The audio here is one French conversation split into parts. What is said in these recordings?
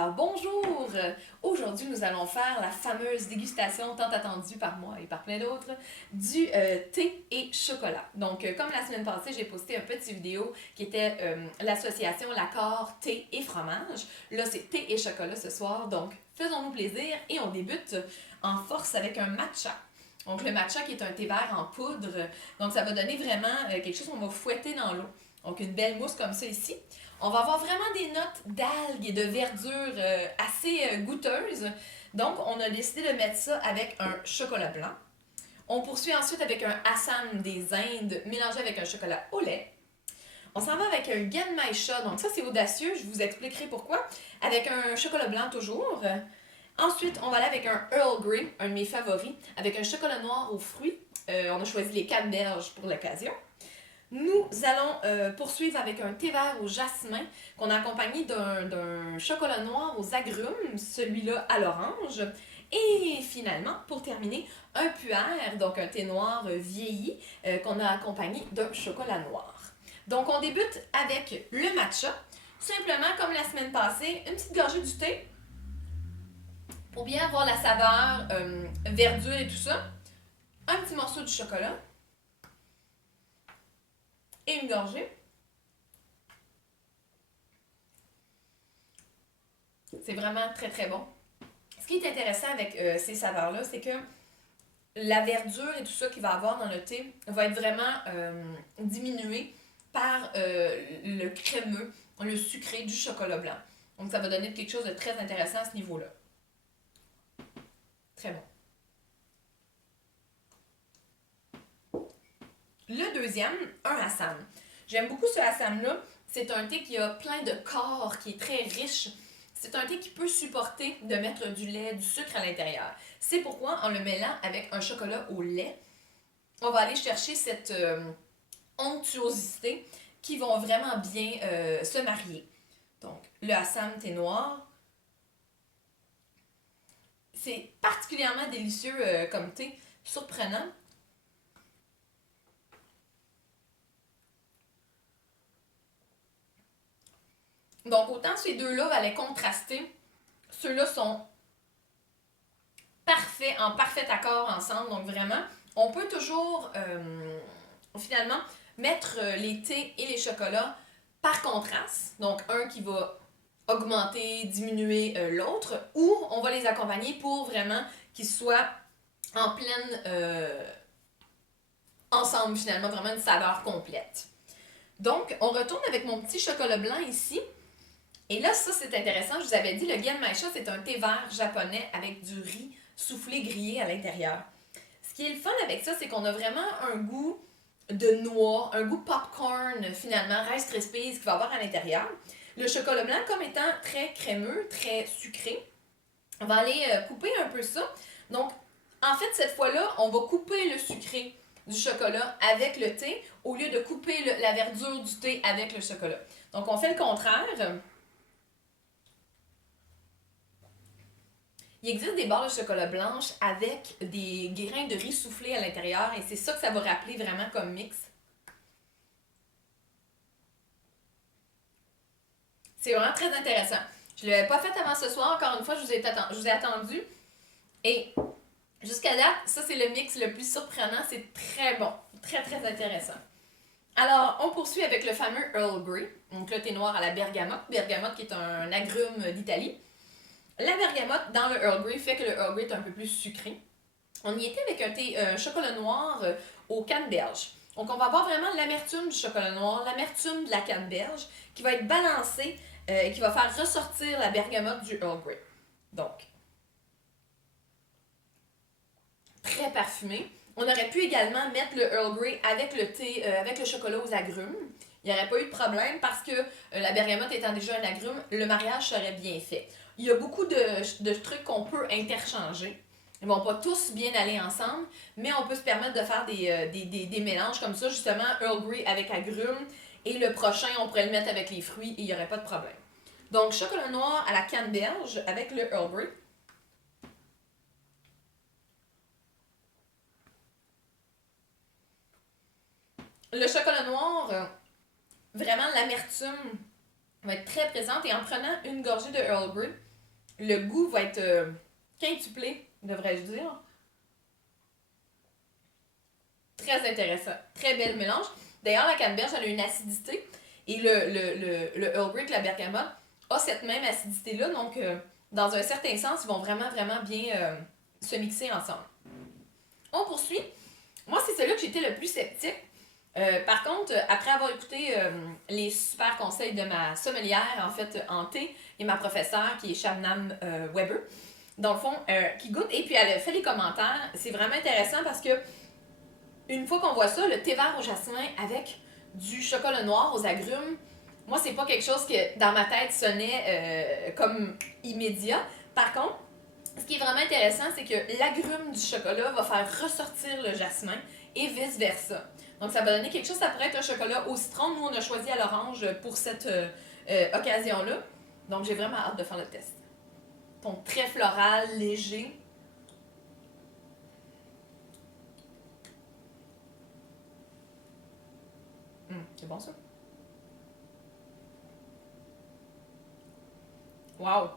Alors bonjour! Aujourd'hui, nous allons faire la fameuse dégustation tant attendue par moi et par plein d'autres du thé et chocolat. Donc, comme la semaine passée, j'ai posté un petit vidéo qui était l'association l'accord thé et fromage. Là, c'est thé et chocolat ce soir, donc faisons-nous plaisir et on débute en force avec un matcha. Donc, le matcha qui est un thé vert en poudre. Donc, ça va donner vraiment quelque chose qu'on va fouetter dans l'eau. Donc, une belle mousse comme ça ici. On va avoir vraiment des notes d'algues et de verdure assez goûteuses. Donc, on a décidé de mettre ça avec un chocolat blanc. On poursuit ensuite avec un Assam des Indes mélangé avec un chocolat au lait. On s'en va avec un Genmaisha, donc ça c'est audacieux, je vous expliquerai pourquoi. Avec un chocolat blanc toujours. Ensuite, on va aller avec un Earl Grey, un de mes favoris, avec un chocolat noir aux fruits. On a choisi les canneberges pour l'occasion. Nous allons poursuivre avec un thé vert au jasmin qu'on a accompagné d'un chocolat noir aux agrumes, celui-là à l'orange. Et finalement, pour terminer, un puer, donc un thé noir vieilli qu'on a accompagné d'un chocolat noir. Donc on débute avec le matcha. Simplement, comme la semaine passée, une petite gorgée du thé pour bien avoir la saveur, verdure et tout ça. Un petit morceau du chocolat. Et une gorgée. C'est vraiment très très bon. Ce qui est intéressant avec ces saveurs-là, c'est que la verdure et tout ça qu'il va avoir dans le thé va être vraiment diminué par le crémeux, le sucré du chocolat blanc. Donc ça va donner quelque chose de très intéressant à ce niveau-là. Très bon. Le deuxième, un Assam. J'aime beaucoup ce Assam-là. C'est un thé qui a plein de corps, qui est très riche. C'est un thé qui peut supporter de mettre du lait, du sucre à l'intérieur. C'est pourquoi, en le mêlant avec un chocolat au lait, on va aller chercher cette onctuosité qui vont vraiment bien se marier. Donc, le Assam thé noir, c'est particulièrement délicieux comme thé, surprenant. Donc, autant ces deux-là allaient contraster, ceux-là sont parfaits, en parfait accord ensemble. Donc, vraiment, on peut toujours, finalement, mettre les thés et les chocolats par contraste. Donc, un qui va augmenter, diminuer l'autre, ou on va les accompagner pour vraiment qu'ils soient en pleine ensemble, finalement, vraiment une saveur complète. Donc, on retourne avec mon petit chocolat blanc ici. Et là, ça, c'est intéressant. Je vous avais dit, le Genmaisha, c'est un thé vert japonais avec du riz soufflé grillé à l'intérieur. Ce qui est le fun avec ça, c'est qu'on a vraiment un goût de noix, un goût popcorn, finalement, Rice Krispies qu'il va avoir à l'intérieur. Le chocolat blanc, comme étant très crémeux, très sucré, on va aller couper un peu ça. Donc, en fait, cette fois-là, on va couper le sucré du chocolat avec le thé au lieu de couper la verdure du thé avec le chocolat. Donc, on fait le contraire. Il existe des barres de chocolat blanche avec des grains de riz soufflés à l'intérieur et c'est ça que ça va rappeler vraiment comme mix. C'est vraiment très intéressant. Je ne l'avais pas fait avant ce soir, encore une fois, je vous ai attendu. Et jusqu'à date, ça c'est le mix le plus surprenant, c'est très bon, très très intéressant. Alors, on poursuit avec le fameux Earl Grey, donc le thé noir à la bergamote, bergamote qui est un agrume d'Italie. La bergamote dans le Earl Grey fait que le Earl Grey est un peu plus sucré. On y était avec un thé chocolat noir aux canneberges. Donc, on va avoir vraiment l'amertume du chocolat noir, l'amertume de la canneberge qui va être balancée et qui va faire ressortir la bergamote du Earl Grey. Donc, très parfumé. On aurait pu également mettre le Earl Grey avec le thé, avec le chocolat aux agrumes. Il n'y aurait pas eu de problème parce que la bergamote étant déjà un agrume, le mariage serait bien fait. Il y a beaucoup de trucs qu'on peut interchanger. Ils vont pas tous bien aller ensemble, mais on peut se permettre de faire des mélanges comme ça, justement, Earl Grey avec agrumes, et le prochain, on pourrait le mettre avec les fruits et il n'y aurait pas de problème. Donc, chocolat noir à la canneberge avec le Earl Grey. Le chocolat noir, vraiment l'amertume va être très présente et en prenant une gorgée de Earl Grey, le goût va être quintuplé, devrais-je dire. Très intéressant. Très bel mélange. D'ailleurs, la canneberge, elle a une acidité. Et le Earl Grey, la bergamote, a cette même acidité-là. Donc, dans un certain sens, ils vont vraiment, vraiment bien se mixer ensemble. On poursuit. Moi, c'est celui que j'étais le plus sceptique. Par contre, après avoir écouté les super conseils de ma sommelière, en fait, en thé, et ma professeure, qui est Shabnam Weber, dans le fond, qui goûte, et puis elle a fait les commentaires. C'est vraiment intéressant parce que une fois qu'on voit ça, le thé vert au jasmin avec du chocolat noir aux agrumes, moi, c'est pas quelque chose que dans ma tête sonnait comme immédiat. Par contre, ce qui est vraiment intéressant, c'est que l'agrume du chocolat va faire ressortir le jasmin et vice-versa. Donc, ça va donner quelque chose, ça pourrait être un chocolat au citron. Nous, on a choisi à l'orange pour cette occasion-là. Donc, j'ai vraiment hâte de faire le test. Donc, très floral, léger. C'est bon, ça? Wow!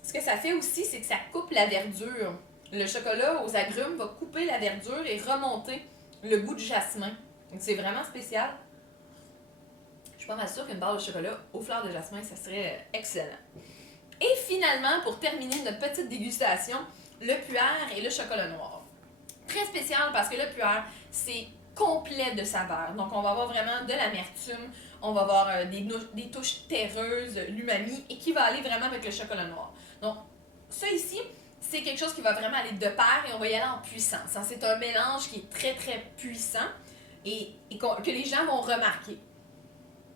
Ce que ça fait aussi, c'est que ça coupe la verdure. Le chocolat aux agrumes va couper la verdure et remonter le goût du jasmin. Donc, c'est vraiment spécial. Je suis pas mal sûre qu'une barre de chocolat aux fleurs de jasmin, ça serait excellent. Et finalement, pour terminer notre petite dégustation, le puère et le chocolat noir. Très spécial parce que le puère, c'est complet de saveurs. Donc, on va avoir vraiment de l'amertume, on va avoir des touches terreuses, l'umami, et qui va aller vraiment avec le chocolat noir. Donc, ça ici, c'est quelque chose qui va vraiment aller de pair et on va y aller en puissance. C'est un mélange qui est très, très puissant et que les gens vont remarquer.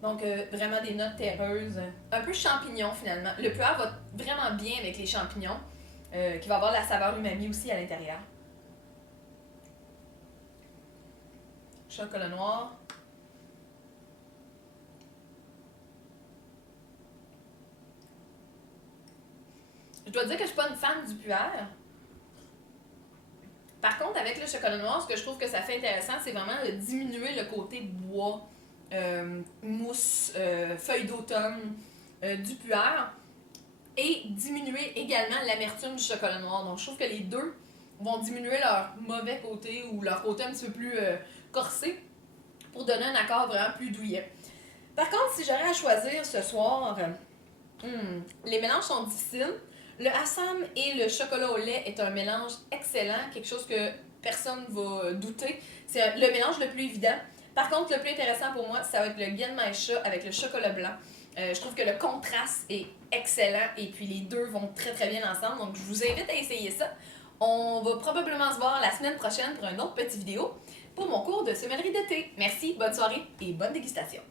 Donc, vraiment des notes terreuses, un peu champignon finalement. Le puer va vraiment bien avec les champignons, qui va avoir la saveur umami aussi à l'intérieur. Chocolat noir. Je dois dire que je suis pas une fan du puer. Par contre, avec le chocolat noir, ce que je trouve que ça fait intéressant, c'est vraiment de diminuer le côté bois, mousse, feuilles d'automne du puer et diminuer également l'amertume du chocolat noir. Donc, je trouve que les deux vont diminuer leur mauvais côté ou leur côté un petit peu plus corsé pour donner un accord vraiment plus douillet. Par contre, si j'aurais à choisir ce soir, les mélanges sont difficiles. Le Assam et le chocolat au lait est un mélange excellent, quelque chose que personne ne va douter. C'est le mélange le plus évident. Par contre, le plus intéressant pour moi, ça va être le Genmaisha avec le chocolat blanc. Je trouve que le contraste est excellent et puis les deux vont très très bien ensemble. Donc, je vous invite à essayer ça. On va probablement se voir la semaine prochaine pour une autre petite vidéo pour mon cours de sommellerie de thé. Merci, bonne soirée et bonne dégustation.